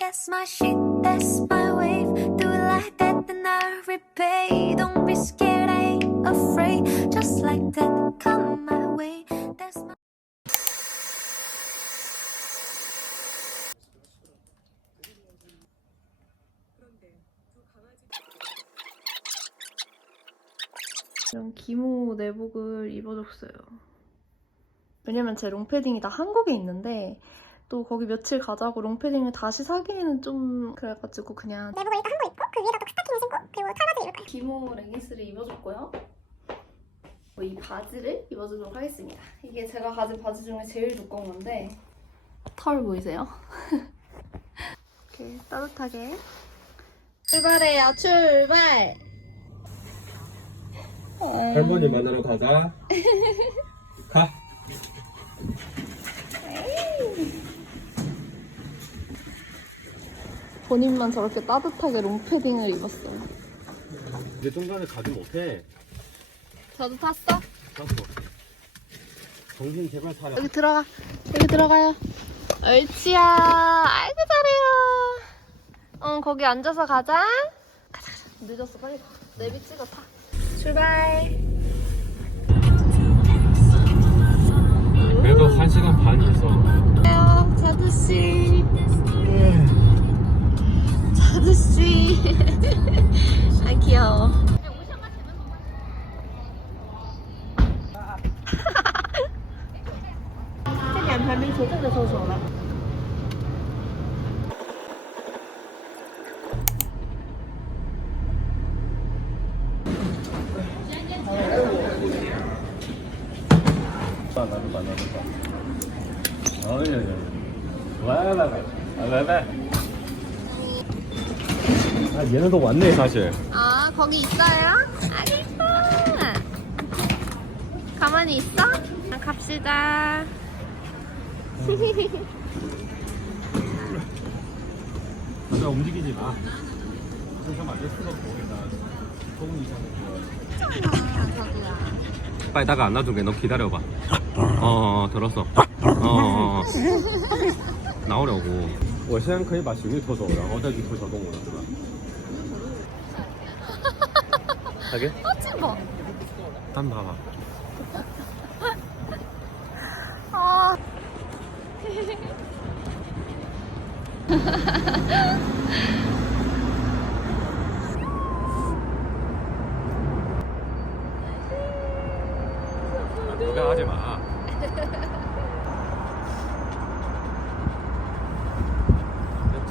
that's my shit, that's my wave. Do it like that, then I repay. Don't be scared, I ain't afraid. Just like that, come my way. That's my. 이런 기모 내복을 입어줬어요. 왜냐면 제 롱패딩이 다 한국에 있는데 또 거기 며칠 가자고 롱패딩을 다시 사기에는 좀 그래가지고 그냥 내복을 일단 한 거 입고 그 위에다 또 스타킹을 신고 그리고 털바지를 입을 거예요. 기모 레깅스를 입어줬고요. 어, 이 바지를 입어주도록 하겠습니다. 이게 제가 가진 바지 중에 제일 두꺼운 건데 털 보이세요? 이렇게 따뜻하게 출발해요 출발! 할머니 만나러 가자. 가. 본인만 저렇게 따뜻하게 롱패딩을 입었어요. 이제 중간에 가지 못해. 저도 탔어? 탔어. 정신 제발 차려. 여기 들어가. 여기 들어가요. 옳지야. 아이고 잘해요. 응 거기 앉아서 가자. 가자 가자. 늦었어 빨리 가. 내비 찍어 타. 출발. 그래도 한 시간 반 있어. 얘는 더 왔네, 사실. 아 거기 있어요? 알겠어. 가만히 있어? 아, 갑시다. 나 움직이지 마. 그래서 안될 수가 없겠다. 소금 이상해. 빨리 다가 안 놔두게. 너 기다려봐. 어, 어, 들었어. 어, 어, 어. 나오려고. 我现在可以把行李拖走，然后再去拖小动物了，对吧？ 하게? 하지 마. 한 봐봐. 아. 누가 하지 마.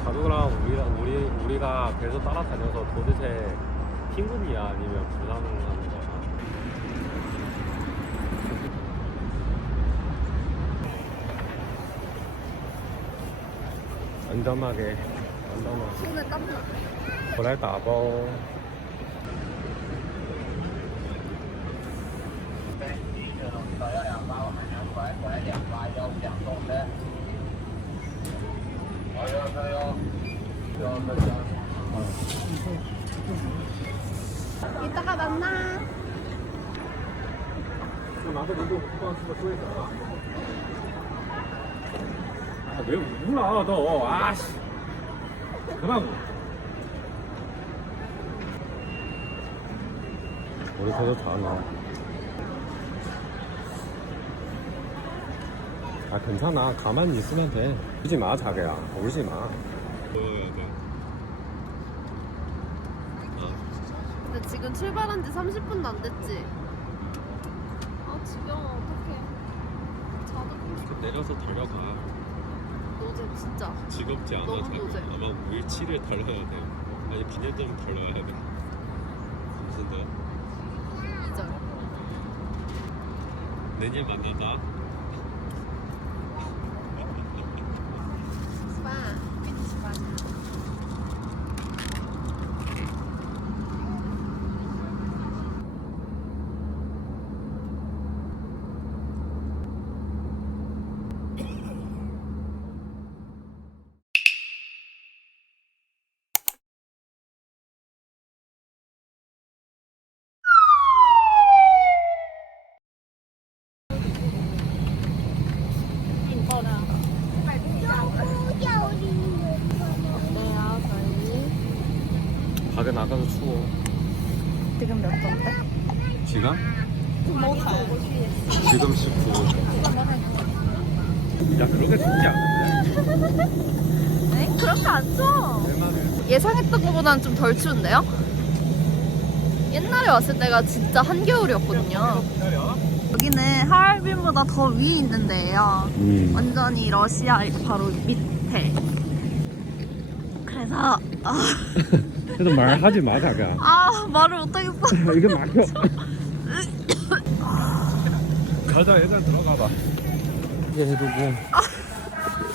자두랑 우리랑 우리 우리가 계속 따라다녀서 도대체 친구이야 아니면 불안한 거야? 안전하게 안전하게 손에 땀나 뭐랄까 아버 안녕하세요. 이따가 만나. 아, 나도 너도 국방수가 쏘였다. 아왜 울어 너 아씨 그만 울어. 우리 서도 잘나. 아 괜찮아 가만히 있으면 돼. 울지 마 자기야 울지 마. 네, 지금 출발한 지 30분도 안 됐지? 아 지겨워 어떡해. 자도 내려서 달려가. 노잼 진짜. 지겹지 않아 너무 자기? 노잼. 아마 일치를 달려야 돼. 아니 비닐들은 달려야 돼. 무슨 데? 2절. 내일 만나자. 나가서 추워. 지금 몇 도인데? 지금? 지금 19도. 야 그렇게 춥지 않은데? 네? 그렇게 안 추워. 예상했던 것보다는 좀 덜 추운데요? 옛날에 왔을 때가 진짜 한겨울이었거든요. 여기는 하얼빈보다 더 위에 있는 데예요. 음. 완전히 러시아 바로 밑에. 그래서 아, 그래도 말하지 마 자가. 아 말을 못하겠어. 이거 막혀. 가자 일단 들어가 봐. 이게 해두고.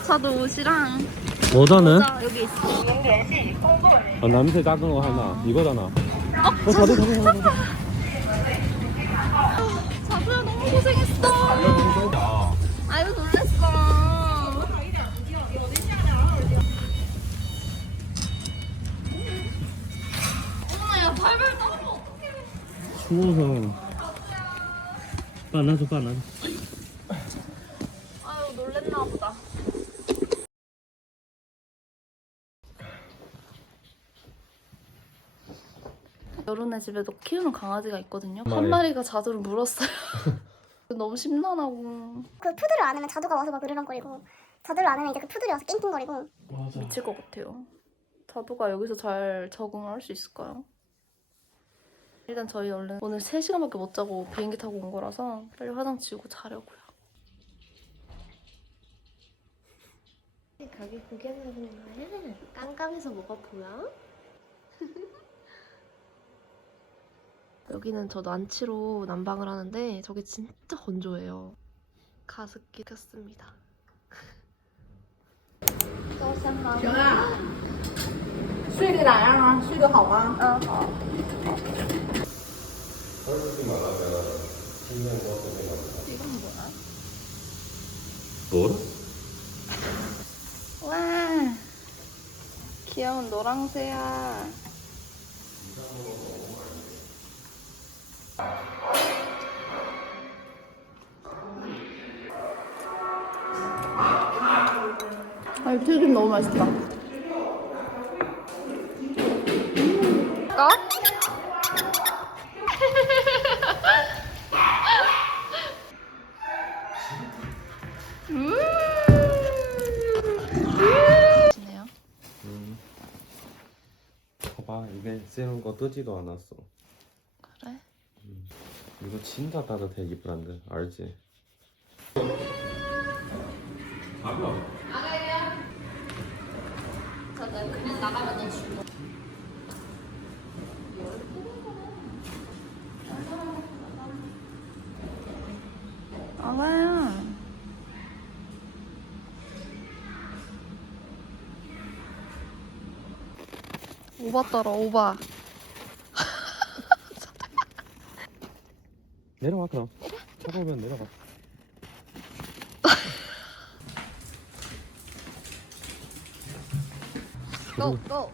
저도 옷이랑 뭐다는? 자 여기 있어. 아, 남새 작은 거 하나. 이거잖아. 어, 자두 자두 자두. 자두야 너무 고생했어. 추워서. 바나도 바나. 아유 놀랬나 보다. 여론의 집에 도 키우는 강아지가 있거든요. 한 마리. 마리가 자두를 물었어요. 너무 심란하고 그 푸드를 안 하면 자두가 와서 막 으르렁거리고 자두를 안 하면 이제 그 푸들이 와서 낑낑거리고 맞아. 미칠 것 같아요. 자두가 여기서 잘 적응을 할 수 있을까요? 일단 저희 얼른 오늘 3시간밖에 못 자고 비행기 타고 온 거라서 빨리 화장 지우고 자려고요. 가게 구경하는 거야? 깜깜해서 뭐가 보여? 여기는 저 난치로 난방을 하는데 저게 진짜 건조해요. 가습기 켰습니다. 睡个咋样啊？睡得好吗？嗯，好。 뭐라? 와, 귀여운 노랑새야. 아, 이 튀김 너무 맛있다. 까? 쓰는 거 뜨지도 않았어. 그래? 이거 진짜 따뜻해 이 브랜드 알지? 아가야. 오바 떨어 오바. 내려와 그럼. 차가우면 내려가. 고 고.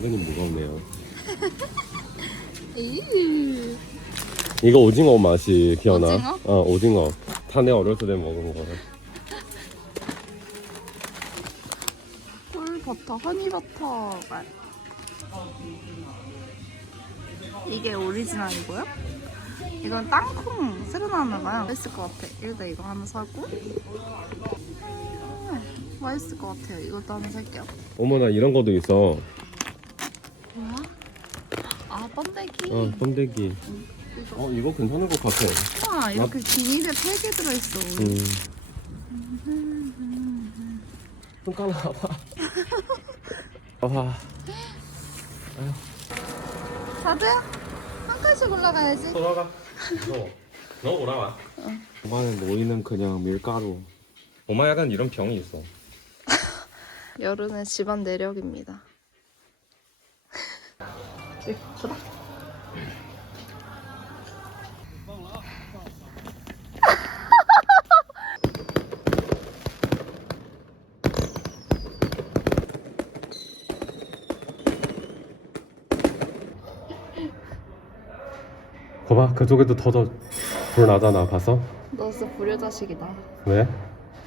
이거는 무겁네요. 이거 오징어 맛이 기억나? 오징어? 어 오징어. 다 내 어렸을 때 먹은 거. 꿀버터, 허니버터 말. 이게 오리지널이고요. 이건 땅콩 새로 나왔나 봐요. 맛있을 것 같아. 일단 이거 하나 사고. 음, 맛있을 것 같아요. 이것도 하나 살게요. 어머나 이런 것도 있어. 뭐야? 아 번데기. 어 번데기. 어 이거 괜찮을 것 같아. 우와 이렇게 비닐에 3개 들어있어. 음. 손 까봐봐. 와. 자두야? 한 칸씩 올라가야지. 돌아가. 너, 너 올라와. 엄마는 모이는 그냥 밀가루. 엄마 약간 이런 병이 있어. 여름의 집안 내력입니다. 거 봐 그쪽에도 터져 불 나잖아 봤어? 너 진짜 불효자식이다. 왜?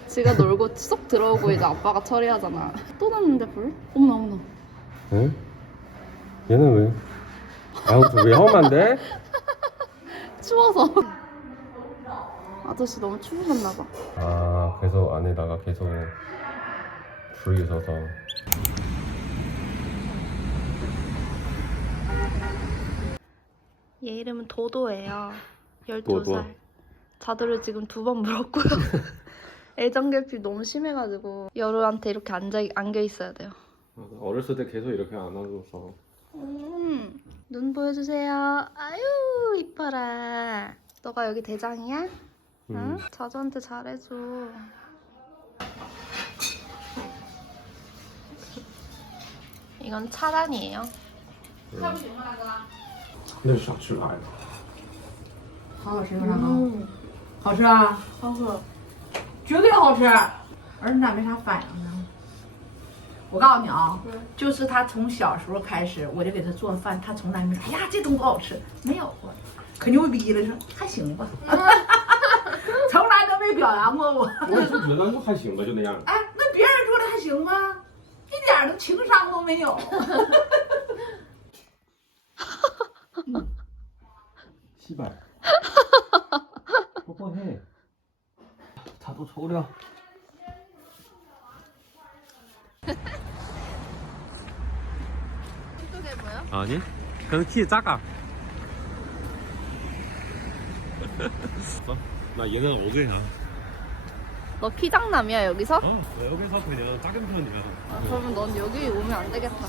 지가 놀고 쏙 들어오고 이제 아빠가 처리하잖아. 또 났는데 불? 어머나 어머나. 응? 얘는 왜? 아우 왜 험한데? 추워서. 아저씨 너무 추우셨나 봐. 아 계속 안에다가 계속 불이 있어서 얘 이름은 도도예요. 12살. 도도. 자두를 지금 두 번 물었고요. 애정 결핍 너무 심해가지고 여루한테 이렇게 앉아 안겨 있어야 돼요. 어렸을 때 계속 이렇게 안아줘서 음, 눈 보여주세요. 아유 이뻐라. 너가 여기 대장이야? 응? 음. 자두한테 잘해줘. 이건 차단이에요. 那是想吃辣的好好吃有啥吗？好吃啊，好喝，绝对好吃。儿子咋没啥反应呢？我告诉你啊，就是他从小时候开始，我就给他做饭，他从来没说，哎呀这东西不好吃，没有过，可牛逼了，说还行吧，从来都没表扬过我。我也是觉得就还行吧，就那样。哎，那别人做的还行吗？一点儿的情商都没有。시발. 뽀뽀해. 자도 초려. 아니? 그냥 키 작아. 나 얘는 어게야. 너 피장남이야 여기서? 어, 여기서 그냥 작은 편이야. 아, 그러면 넌 여기 오면 안 되겠다.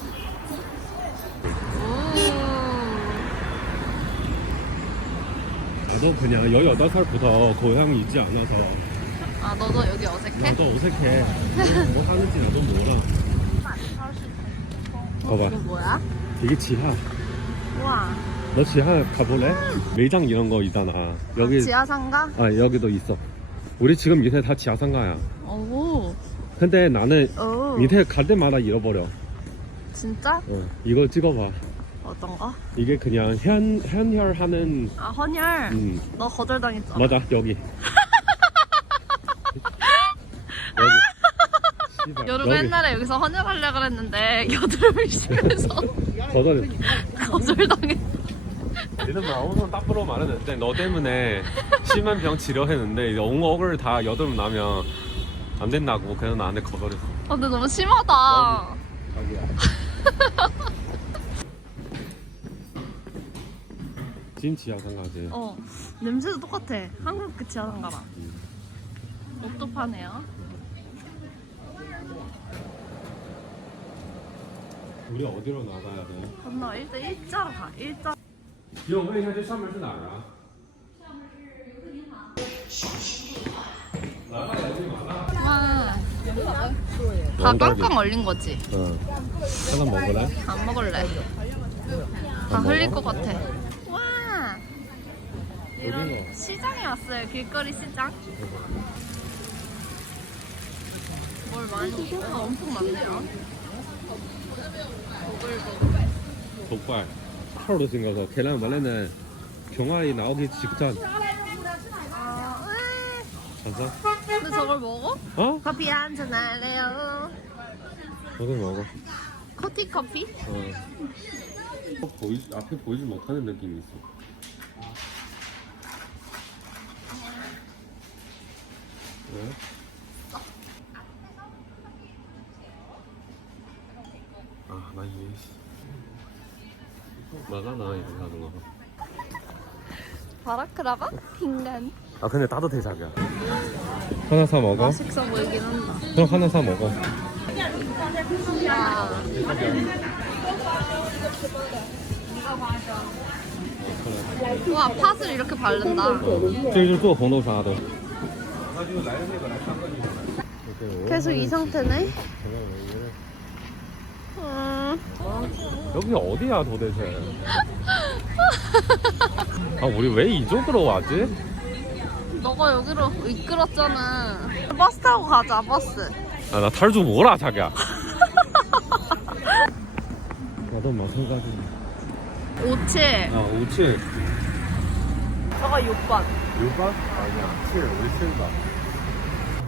음. 나도 그냥 18살부터 고향이 있지 않아서 아 너도 여기 어색해? 나도 어색해. 뭐 하는지 나도 몰라. 봐봐. 이거 뭐야? 이게 지하. 우와. 너 지하 가볼래? 매장 이런 거 있잖아. 여기 지하상가? 아 여기도 있어. 우리 지금 밑에 다 지하상가야. 오. 근데 나는 오. 밑에 갈 때마다 잃어버려. 진짜? 어, 이거 찍어봐. 어떤 거? 이게 그냥 현 현혈하는 아 헌혈. 음 너 거절당했잖아. 맞아 여기. 여기. 여기. 옛날에 여기서 헌혈하려고 그랬는데 여드름이 심해서 거절. 거절당했어. 얘는 뭐 엄청 따프로 말했는데 너 때문에 심한 병 치료했는데 이제 억을 다 여드름 나면 안 된다고 그래서 나한테 거절했어. 아, 근데 너무 심하다. 자기야. 지금 지하상가지. 어. 냄새도 똑같아. 한국 그 지하상가랑. 옷도 파네요. 우리 어디로 나가야 돼? 건너 일단 일자로 가. 일자. 给我问一下，这上面是哪儿啊？ 와. 다 깡깡 얼린 거지. 응. 하나 먹을래? 안 먹을래. 다 흘릴 것 같아. 와. 이런? 시장에 왔어요. 길거리 시장. 뭘 많이 아, 엄청 많네요. 족발. 하루도 생겨서 계란 원래는 경화이 나오기 직전. 가서? 근데 저걸 먹어? 어? 커피 한 잔 할래요. 저도 먹어. 커티 커피? 어. 보이 앞에 보이지 못하는 느낌이 있어. 왜? 아, 나 이해. 나가나 이렇게 하는 거. 바라크라바? 빙간. 아 근데 따뜻해 자기야. 하나 사 먹어. 맛있어 보이긴 한다. 그럼 하나 사 먹어. 와 팥을 이렇게 바른다. 这就是做红豆沙的。 계속 이 상태네. 음, 여기 어디야 도대체? 아 우리 왜 이쪽으로 왔지? 너가 여기로 이끌었잖아. 버스 타고 가자 버스. 아 나탈줄 몰라 자기야. 나도 마찬가지. 오칠. 아 오칠. 저거 6번. 6번? 아니야 7 우리 7번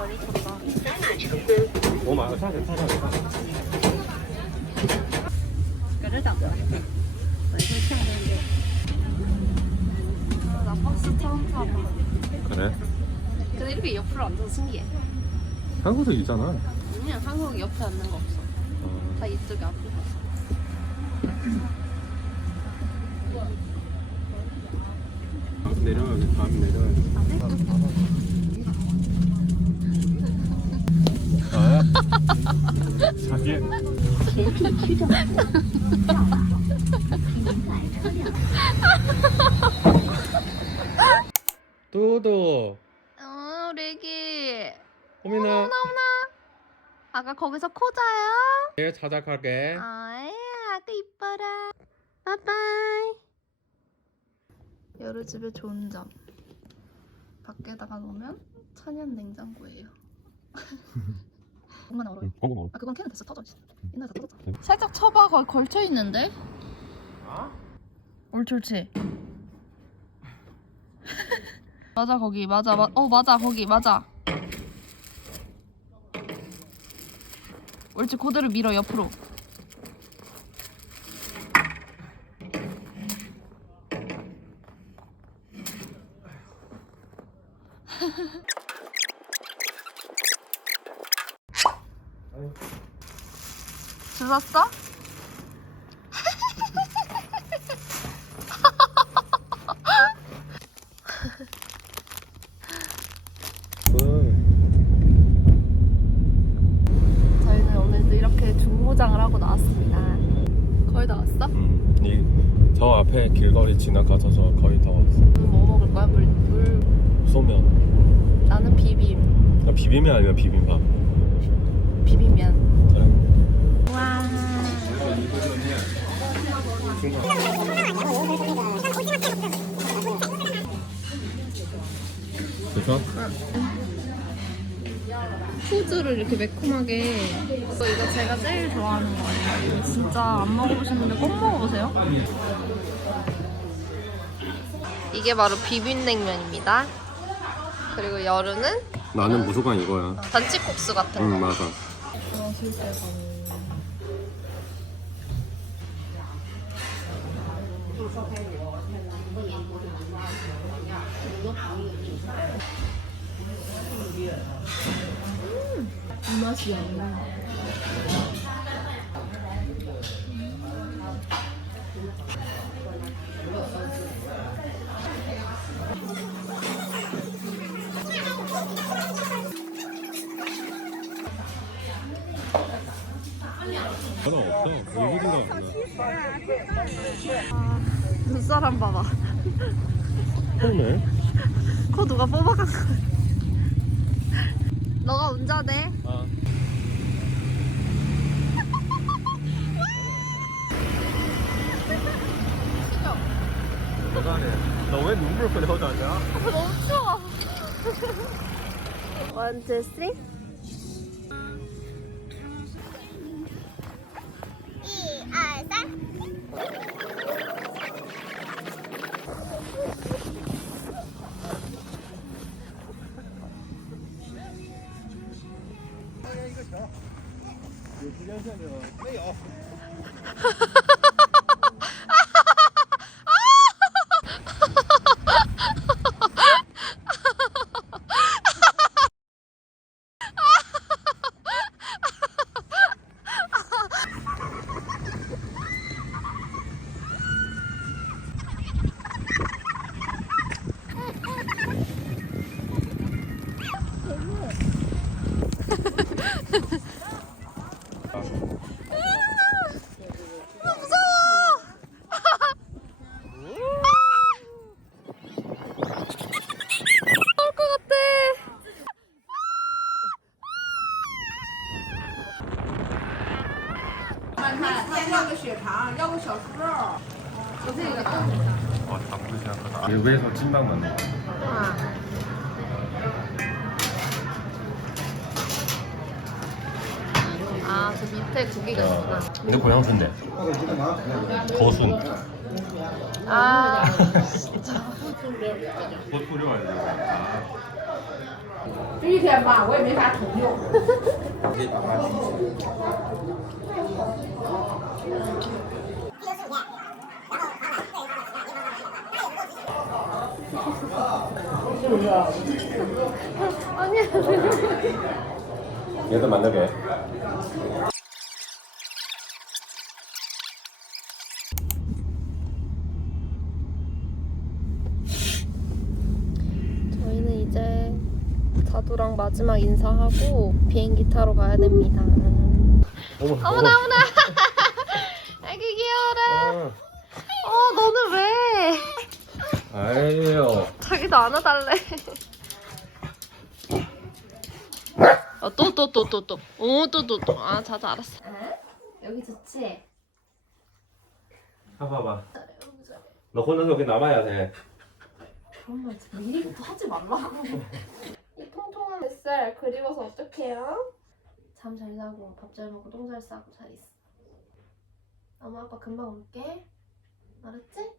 많이 쳤다. 너무 많아. 사자, 사자. 그러다. 나 버스 처음 타봐. 그래? 근데 이렇게 옆으로 앉아서 신기해. 한국도 있잖아. 아니야, 한국 옆에 앉는 거 없어. 어. 다 이쪽에 앞으로 내려가야겠다. 내려가야겠다. 자기 또도 어, 우리 애기. 호민아 아까 거기서 코자요? 내일 찾아갈게 아이, 아가 이뻐라. 바이바이. 여러 집의 좋은 점. 밖에다가 놓으면 천연 냉장고예요. 얼마나 얼어요? 고구마 아 그건 걔는 됐어 터져. 옛날에 다 터졌잖아. 살짝 쳐봐 거기 걸쳐 있는데. 옳지 옳지. 맞아 거기 맞아 맞. 어 맞아 거기 맞아. 옳지 그대로 밀어 옆으로. 주웠어? 저희는 오늘도 이렇게 중무장을 하고 나왔습니다. 거의 다 왔어? 음, 이저 앞에 길거리 지나가서 거의 다 왔어 뭐 먹을 거야? 물, 물. 소면 나는 비빔. 아, 비빔면 아니면 비빔밥 그죠? 후즈를 이렇게 매콤하게. 이거, 이거 제가 제일 좋아하는 거예요. 진짜 안 먹어보셨는데 꼭 먹어보세요. 이게 바로 비빔냉면입니다. 그리고 여루는 나는 무조건 이거야 잔치국수 같은 거. 응 맞아 하나 없어 외국인가 보네 눈사람 봐봐. 그러네 코 누가 뽑아간 거야? 너가 운전해. 아. 시원해. 나 왜 눈물 흘려 자냐? 너무 추워. 원, 투, 쓰리. 没有。 看他要个血肠，要个小酥肉。我这个 와 나쁘지 생각하다 위에서 찐빵 만든 거 아, 저 밑에 고기가 있구나. 내 고향순대 거순 아, 곧 뿌려야 돼 这一天吧，我也没啥成就。 얘도 만나게 저희는 이제 자두랑 마지막 인사하고 비행기 타러 가야 됩니다. 어머나 어머나, 아기 귀여워라. 어, 너는 왜? 아니에요 자기도 안아달래. 어, 또, 또, 또, 또, 또. 오, 또, 또, 또. 아, 자자, 알았어. 여기 좋지? 봐봐봐 너 혼자서 여기 남아야 돼 그런 말 미리부터 하지 말라고. 이 통통한 뱃살 그리워서 어떡해요? 잠 잘 자고 밥 잘 먹고 똥 잘 싸고 잘 있어. 엄마 아빠 금방 올게. 알았지?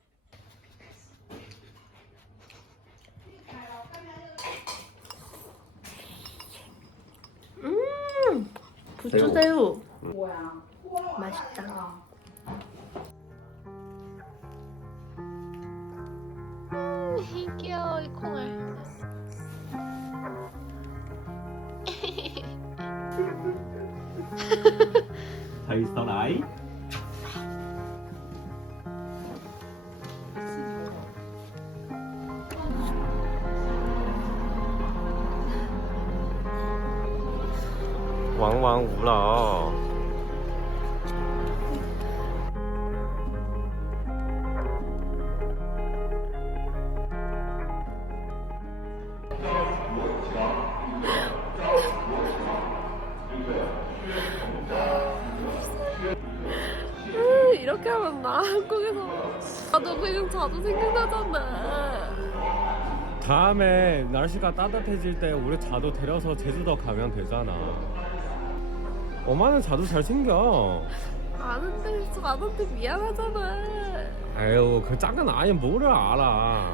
음, 부추새우. 맛있다. 음, 귀여워 이 콩알. 다 있어 나이? 왕왕 울어 이렇게 하면 나 한국에서 나도 그냥 자주 생각나잖아. 다음에 날씨가 따뜻해질 때 우리 자두 데려서 제주도 가면 되잖아 엄마는 자두 잘생겨 아는데 자는데 미안하잖아. 아유 그 작은 아이 뭐를 알아